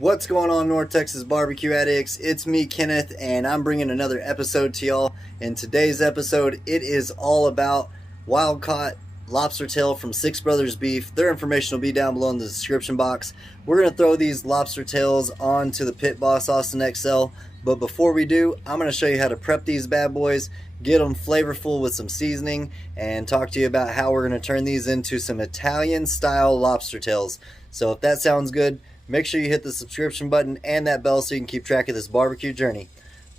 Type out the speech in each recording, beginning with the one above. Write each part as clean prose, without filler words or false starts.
What's going on, North Texas barbecue addicts? It's me, Kenneth, and I'm bringing another episode to y'all. In today's episode, it is all about wild caught lobster tail from Six Brothers Beef. Their information will be down below in the description box. We're going to throw these lobster tails onto the Pit Boss Austin XL, but before we do, I'm going to show you how to prep these bad boys, get them flavorful with some seasoning, and talk to you about how we're going to turn these into some Italian style lobster tails. So if that sounds good, make sure you hit the subscription button and that bell so you can keep track of this barbecue journey.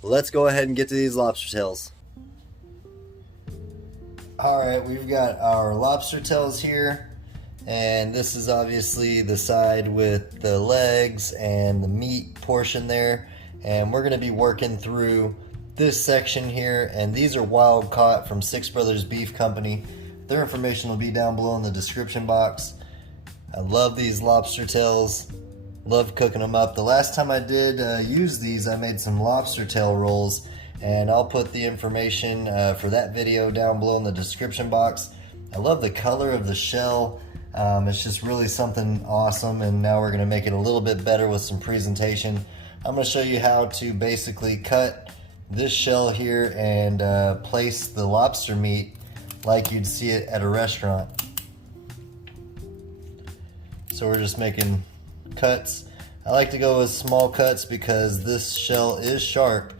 Let's go ahead and get to these lobster tails. Alright, we've got our lobster tails here, and this is obviously the side with the legs and the meat portion there, and we're going to be working through this section here, and these are wild caught from Six Brothers Beef Company. Their information will be down below in the description box. I love these lobster tails. Love cooking them up. The last time I did use these, I made some lobster tail rolls, and I'll put the information for that video down below in the description box. I love the color of the shell. It's just really something awesome, and now we're going to make it a little bit better with some presentation. I'm going to show you how to basically cut this shell here and place the lobster meat like you'd see it at a restaurant. So we're just making cuts. I like to go with small cuts because this shell is sharp,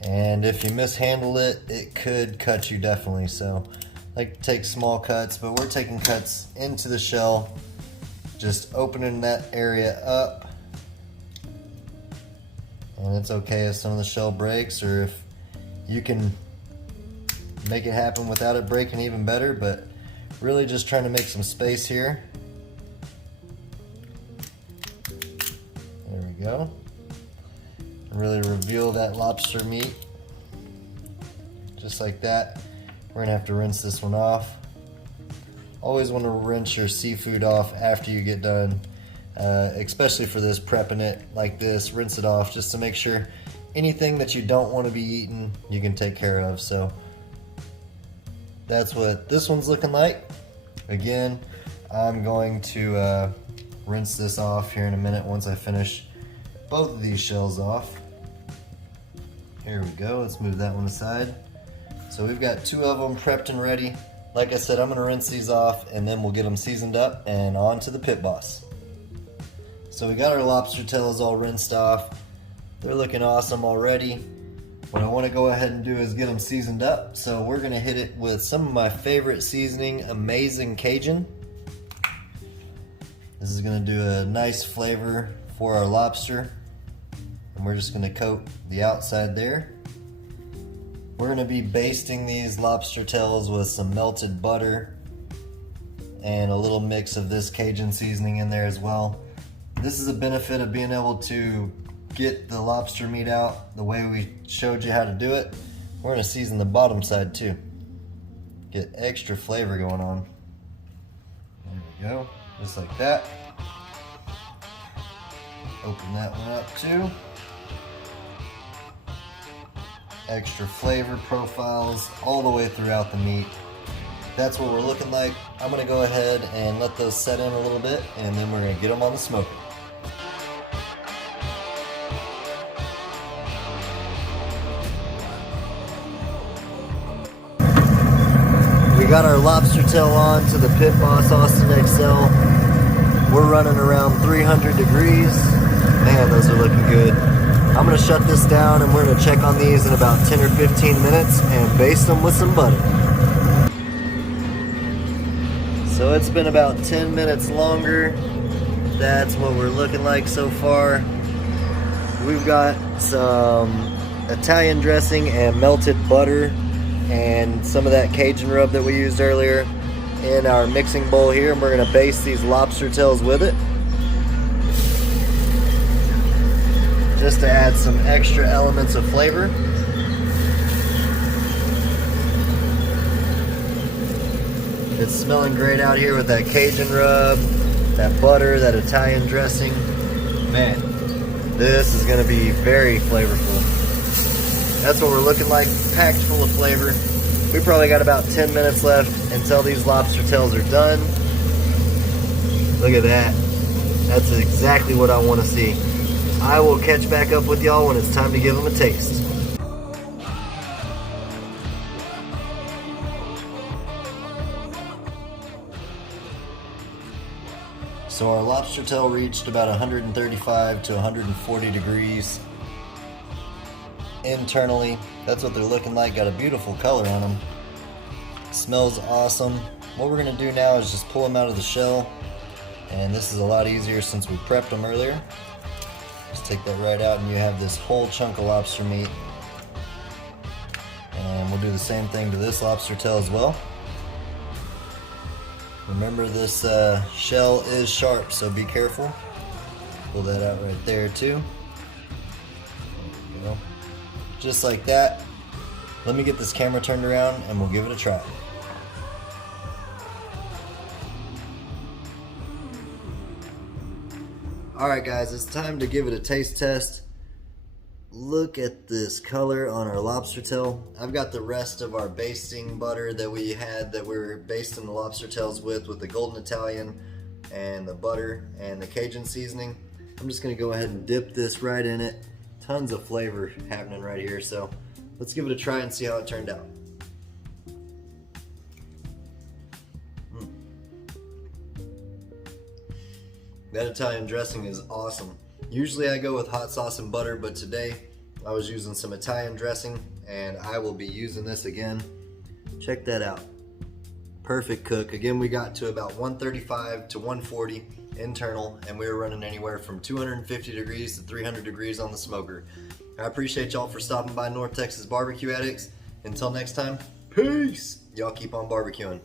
and if you mishandle it, it could cut you definitely. So I like to take small cuts, but we're taking cuts into the shell, just opening that area up. And it's okay if some of the shell breaks, or if you can make it happen without it breaking, even better, but really just trying to make some space here. There we go. Really reveal that lobster meat. Just like that. We're gonna have to rinse this one off. Always want to rinse your seafood off after you get done, especially for this, prepping it like this. Rinse it off just to make sure anything that you don't want to be eaten, you can take care of. So that's what this one's looking like. Again, I'm going to rinse this off here in a minute once I finish both of these shells off. Here we go. Let's move that one aside. So we've got two of them prepped and ready. Like I said, I'm going to rinse these off, and then we'll get them seasoned up and on to the Pit Boss. So we got our lobster tails all rinsed off. They're looking awesome already. What I want to go ahead and do is get them seasoned up. So we're going to hit it with some of my favorite seasoning, Amazing Cajun. This is going to do a nice flavor for our lobster. And we're just going to coat the outside there. We're going to be basting these lobster tails with some melted butter and a little mix of this Cajun seasoning in there as well. This is a benefit of being able to get the lobster meat out the way we showed you how to do it. We're going to season the bottom side too. Get extra flavor going on. There we go, just like that. Open that one up too. Extra flavor profiles all the way throughout the meat. That's what we're looking like. I'm going to go ahead and let those set in a little bit, and then we're going to get them on the smoker. We got our lobster tail on to the Pit Boss Austin XL. We're running around 300 degrees. Man, those are looking good. I'm going to shut this down, and we're going to check on these in about 10 or 15 minutes and baste them with some butter. So it's been about 10 minutes longer. That's what we're looking like so far. We've got some Italian dressing and melted butter and some of that Cajun rub that we used earlier in our mixing bowl here, and we're going to baste these lobster tails with it, just to add some extra elements of flavor. It's smelling great out here with that Cajun rub, that butter, that Italian dressing. Man, this is going to be very flavorful. That's what we're looking like, packed full of flavor. We probably got about 10 minutes left until these lobster tails are done. Look at that. That's exactly what I want to see. I will catch back up with y'all when it's time to give them a taste. So our lobster tail reached about 135 to 140 degrees internally. That's what they're looking like. Got a beautiful color on them. Smells awesome. What we're gonna do now is just pull them out of the shell, and this is a lot easier since we prepped them earlier. Just take that right out and you have this whole chunk of lobster meat. And we'll do the same thing to this lobster tail as well. Remember, this shell is sharp, so be careful. Pull that out right there too. There you go. Just like that. Let me get this camera turned around and we'll give it a try. Alright guys, it's time to give it a taste test. Look at this color on our lobster tail. I've got the rest of our basting butter that we had that we were basting the lobster tails with the golden Italian and the butter and the Cajun seasoning. I'm just gonna go ahead and dip this right in it. Tons of flavor happening right here, so let's give it a try and see how it turned out. That Italian dressing is awesome. Usually I go with hot sauce and butter, but today I was using some Italian dressing and I will be using this again. Check that out. Perfect cook. Again, we got to about 135 to 140 internal, and we were running anywhere from 250 degrees to 300 degrees on the smoker. I appreciate y'all for stopping by North Texas Barbecue Addicts. Until next time, peace. Y'all keep on barbecuing.